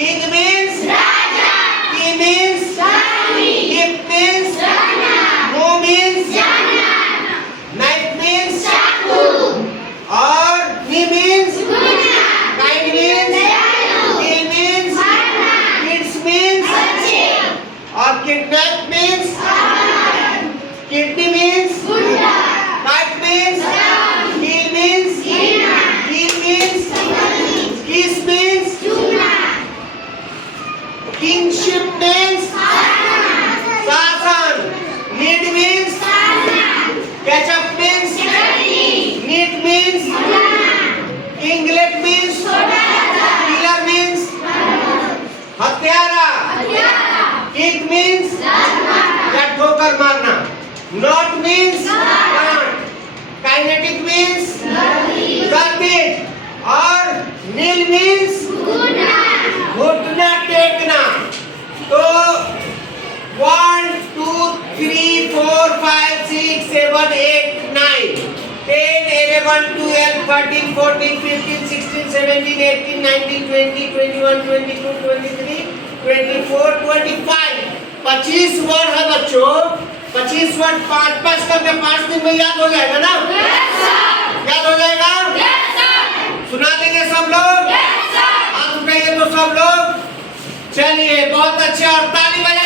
King means Raja. Key means Rani. Hip means Rana. Mo means Jana. Knife means Chaku. और Ni means Guna. Kind means Dayalu. Kill means Marna. Kids means Bacche. और kidnap means Kidney means Gunda. Kite means Ram. Kill means Hina. Kill means Kiss means Tuna. Kingship means Sasan. Need means Ketchup means Neat means Inglet means Killer means हत्यारा. Kick means या ठोकर मारना. Not means plant. Kinetic means garbage. और Nil means घुटना टेकना. तो 1 2 3 4 5 6 7 8 9 10 11 12 13 14 15 16 17 18 19 20 21 22 23 24 25 25 word है बच्चों. 25 वर्ड 5 करके 5 दिन में याद हो जाएगा ना? याद हो जाएगा? सुना देंगे सब लोग? आप कहिए तो सब लोग. चलिए बहुत अच्छे और ताली बजाइए.